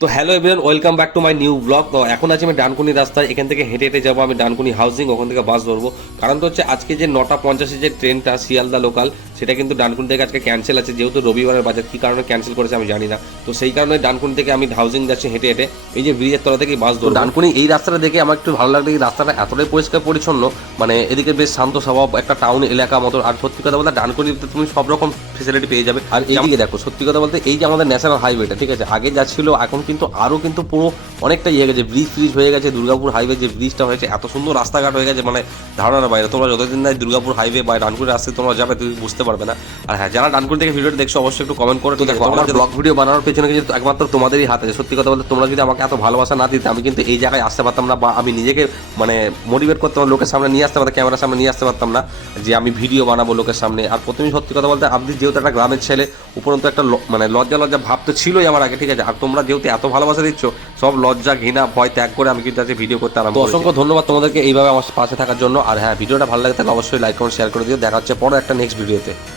তো hello everyone, welcome back to my new blog. তো এখন আছি আমি ডানকুনি রাস্তায়। এখান থেকে হেঁটে হেঁটে যাবো আমি ডানকুনি হাউজিং, ওখান থেকে বাস ধরবো। কারণ তো হচ্ছে আজকে যে 9:50 যে ট্রেনটা শিয়ালদা লোকাল, সেটা কিন্তু ডানকুনি থেকে আজকে ক্যান্সেল আছে, যেহেতু রবিবারের বাজার। কী কারণে ক্যান্সেল করেছে আমি জানি না। তো সেই কারণে ডানকুনি থেকে আমি হাউজিং যাচ্ছি হেঁটে হেঁটে, এই যে ব্রিজের তলা থেকে বাস ধরবো। ডানকুনি এই রাস্তাটা দেখে আমার একটু ভালো লাগলো। এই রাস্তাটা এতটাই পরিষ্কার পরিচ্ছন্ন, মানে এদিকে বেশ শান্ত স্বভাব, একটা টাউন এলাকা মতো। আর সত্যি কথা বলতে ডানকুনিতে তুমি সব রকম ফেসিলিটি পেয়ে যাবে। আর এইদিকে দেখো, সত্যি কথা বলতে এই যে আমাদের ন্যাশনাল হাইওয়েটা, ঠিক আছে, আগে যা ছিল এখন কিন্তু আরও কিন্তু পুরো অনেকটা ইয়ে গেছে, ব্রিজ হয়ে গেছে। দুর্গাপুর হাইওয়ে যে ব্রিজটা হয়েছে, এত সুন্দর রাস্তাঘাট হয়ে গেছে, মানে ধারণার বাইরে। তোমরা যতদিন না দুর্গাপুর হাইওয়ে বা ডানকুনি রাস্তায় তোমরা যাবে, তুমি বুঝতে পারবে না। আর হ্যাঁ, যারা ডানকুনি থেকে ভিডিওটা দেখছো অবশ্যই একটু কমেন্ট করে। তো দেখো, আমার ব্লগ ভিডিও বানানোর পেছনে কিন্তু একমাত্র তোমাদেরই হাত আছে। সত্যি কথা বলতে তোমরা যদি আমাকে এত ভালোবাসা না দিতে, আমি কিন্তু এই জায়গায় আসতে পারতাম না, বা আমি নিজেকে মানে মোটিভেট করতে পারতাম, লোকের সামনে নিয়ে আসতে পারতাম, ক্যামেরার সামনে নিয়ে আসতে পারতাম না যে আমি ভিডিও বানাবো লোকের সামনে। আর প্রথমেই সত্যি কথা বলতে, আপনি যেহেতু একটা গ্রামের ছেলে, উপরন্ত একটা মানে লজ্জা ভাব তো ছিলই আমার আগে, ঠিক আছে। আর তোমরা যেহেতু এত ভালোবাসা দিচ্ছ, সব লজ্জা ঘৃণা ভয় ত্যাগ করে আমি কিন্তু আজকে ভিডিও করতে আরম্ভ করেছি। অসংখ্য ধন্যবাদ তোমাদেরকে এইভাবে আমার পাশে থাকার জন্য। আর হ্যাঁ, ভিডিওটা ভালো লাগে তাহলে অবশ্যই লাইক কমেন্ট শেয়ার করে দিও। দেখা হচ্ছে পরে একটা নেক্সট ভিডিওতে।